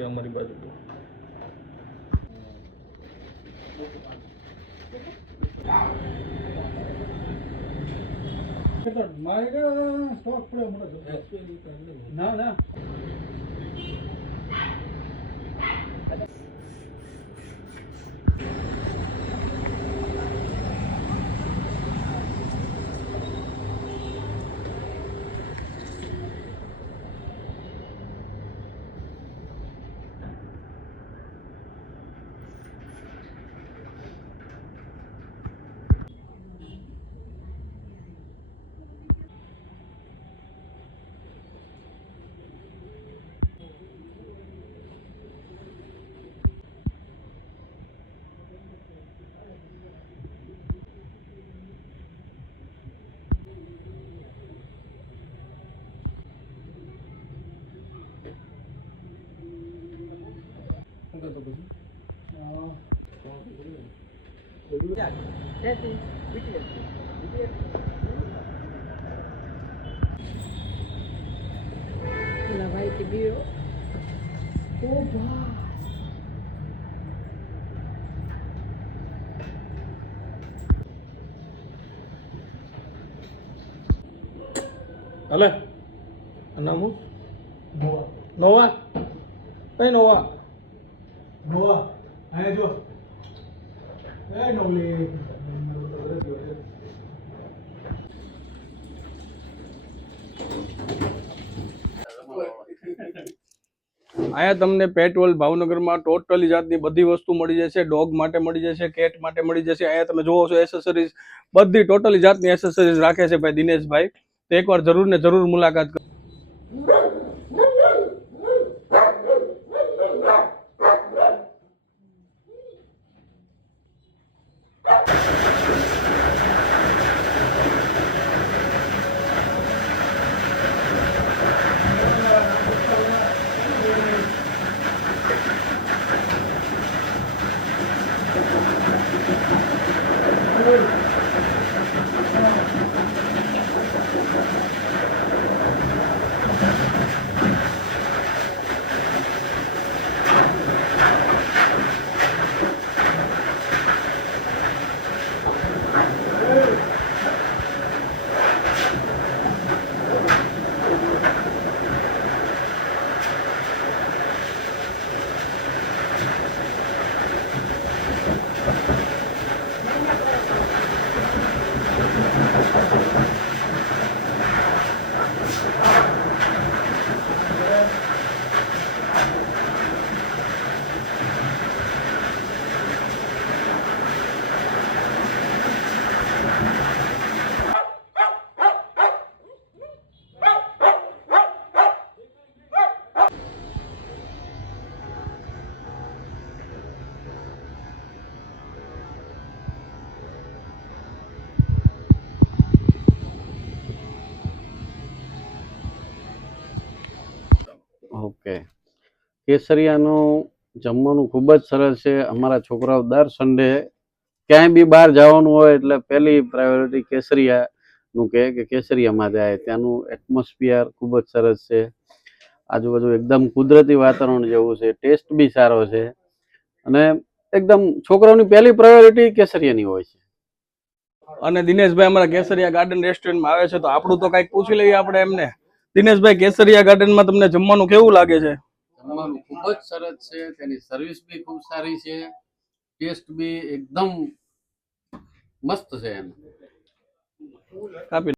અમારી બાજુ ના ના La vai que viu. Oba! હાલે નામ નોવા કઈ નોવા નોવા આયા જો એ નોલી અહીંયા તમને પેટ્રોલ ભાવનગરમાં ટોટલી જાતની બધી વસ્તુ મળી જશે. ડોગ માટે મળી જશે, કેટ માટે મળી જશે. અહીંયા તમે જોવો છો એસેસરીઝ બધી ટોટલી જાતની એસેસરીઝ રાખે છે ભાઈ દિનેશભાઈ. તો એકવાર જરૂર ને જરૂર મુલાકાત કરો. ઓકે, કેસરિયાનું જમવાનું ખૂબ જ સરસ છે. અમારા છોકરાઓ દર સન્ડે ક્યાંય બી બહાર જવાનું હોય એટલે પહેલી પ્રાયોરિટી કેસરિયાનું કહે કે કેસરિયામાં જાય. ત્યાંનું એટમોસ્ફિયર ખૂબ જ સરસ છે. આજુબાજુ એકદમ કુદરતી વાતાવરણ જેવું છે. ટેસ્ટ બી સારો છે અને એકદમ છોકરાઓની પહેલી પ્રાયોરિટી કેસરિયાની હોય છે. અને દિનેશભાઈ અમારા કેસરિયા ગાર્ડન રેસ્ટોરન્ટમાં આવે છે તો આપણું તો કંઈક પૂછી લઈએ આપણે એમને. દિનેશભાઈ, કેસરિયા ગાર્ડનમાં તમને જમવાનું કેવું લાગે છે? જમવાનું ખૂબ જ સરસ છે. તેની સર્વિસ બી ખૂબ સારી છે. ટેસ્ટ બી એકદમ મસ્ત છે. એમ કાપી